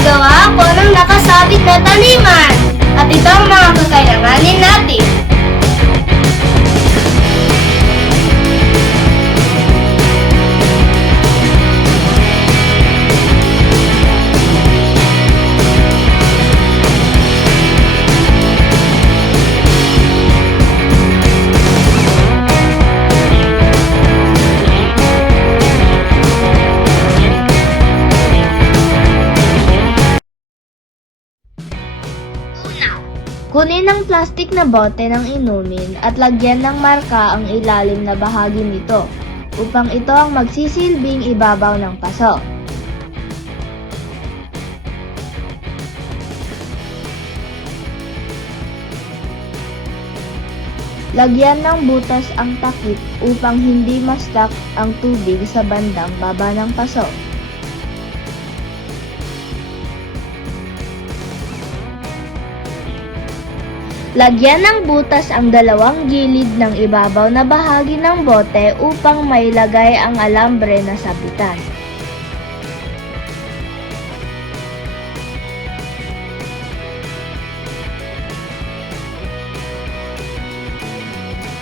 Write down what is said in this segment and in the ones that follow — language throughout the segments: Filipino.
Nagawa ako ng nakasabit na taniman. At ito ang mga kakayanganin natin. Kunin ang plastik na bote ng inumin at lagyan ng marka ang ilalim na bahagi nito upang ito ang magsisilbing ibabaw ng paso. Lagyan ng butas ang takip upang hindi ma-stuck ang tubig sa bandang baba ng paso. Lagyan ng butas ang dalawang gilid ng ibabaw na bahagi ng bote upang mailagay ang alambre na sabitan.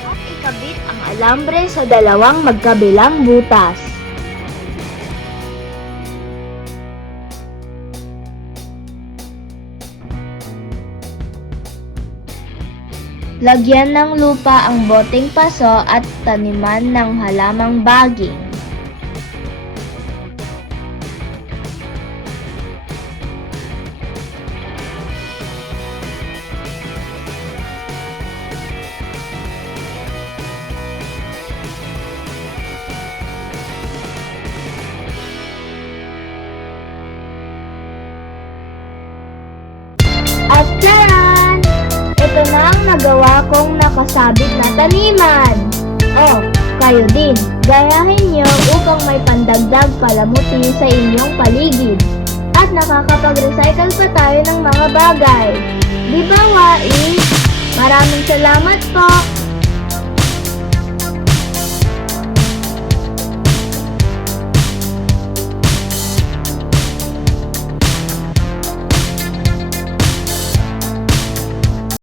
At ikabit ang alambre sa dalawang magkabilang butas. Lagyan ng lupa ang boteng paso at taniman ng halamang baging. At taran! Ito na ang nagawa kong nakasabit na taniman. Oh, kayo din, gayahin nyo upang may pandagdag palamuti sa inyong paligid. At nakakapag-recycle pa tayo ng mga bagay. Di ba, Wais? Maraming salamat po!